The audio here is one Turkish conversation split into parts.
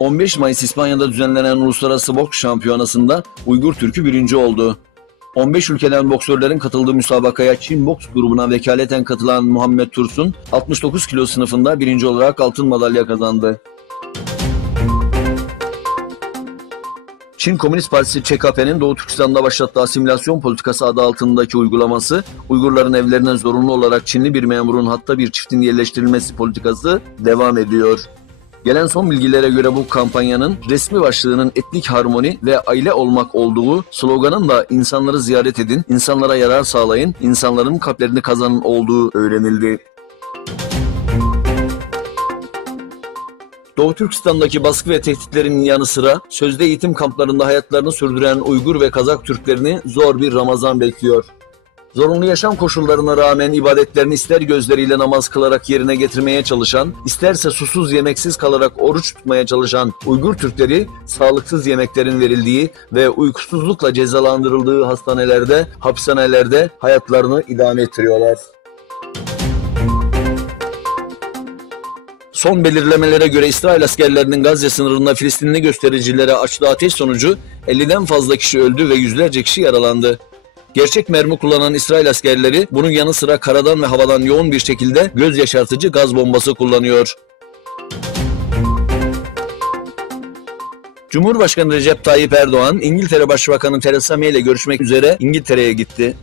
15 Mayıs İspanya'da düzenlenen Uluslararası Boks Şampiyonası'nda Uygur Türk'ü birinci oldu. 15 ülkeden boksörlerin katıldığı müsabakaya Çin boks grubuna vekaleten katılan Muhammed Tursun, 69 kilo sınıfında birinci olarak altın madalya kazandı. Çin Komünist Partisi ÇKP'nin Doğu Türkistan'da başlattığı asimilasyon politikası adı altındaki uygulaması, Uygurların evlerine zorunlu olarak Çinli bir memurun hatta bir çiftin yerleştirilmesi politikası devam ediyor. Gelen son bilgilere göre bu kampanyanın resmi başlığının etnik harmoni ve aile olmak olduğu, sloganın da insanları ziyaret edin, insanlara yarar sağlayın, insanların kalplerini kazanın olduğu öğrenildi. Doğu Türkistan'daki baskı ve tehditlerin yanı sıra sözde eğitim kamplarında hayatlarını sürdüren Uygur ve Kazak Türklerini zor bir Ramazan bekliyor. Zorunlu yaşam koşullarına rağmen ibadetlerini ister gözleriyle namaz kılarak yerine getirmeye çalışan, isterse susuz yemeksiz kalarak oruç tutmaya çalışan Uygur Türkleri, sağlıksız yemeklerin verildiği ve uykusuzlukla cezalandırıldığı hastanelerde, hapishanelerde hayatlarını idame ettiriyorlar. Son belirlemelere göre İsrail askerlerinin Gazze sınırında Filistinli göstericilere açtığı ateş sonucu 50'den fazla kişi öldü ve yüzlerce kişi yaralandı. Gerçek mermi kullanan İsrail askerleri bunun yanı sıra karadan ve havadan yoğun bir şekilde göz yaşartıcı gaz bombası kullanıyor. Cumhurbaşkanı Recep Tayyip Erdoğan, İngiltere Başbakanı Theresa May ile görüşmek üzere İngiltere'ye gitti.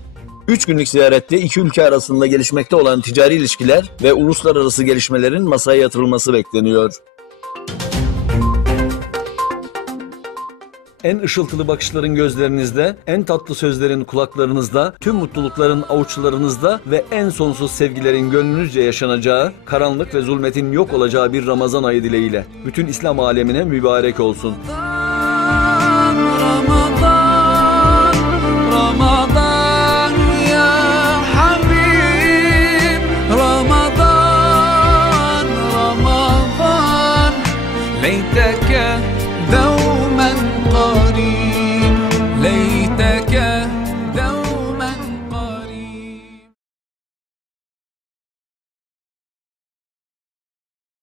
3 günlük ziyarette iki ülke arasında gelişmekte olan ticari ilişkiler ve uluslararası gelişmelerin masaya yatırılması bekleniyor. En ışıltılı bakışların gözlerinizde, en tatlı sözlerin kulaklarınızda, tüm mutlulukların avuçlarınızda ve en sonsuz sevgilerin gönlünüzce yaşanacağı, karanlık ve zulmetin yok olacağı bir Ramazan ayı dileğiyle. Bütün İslam alemine mübarek olsun. ليت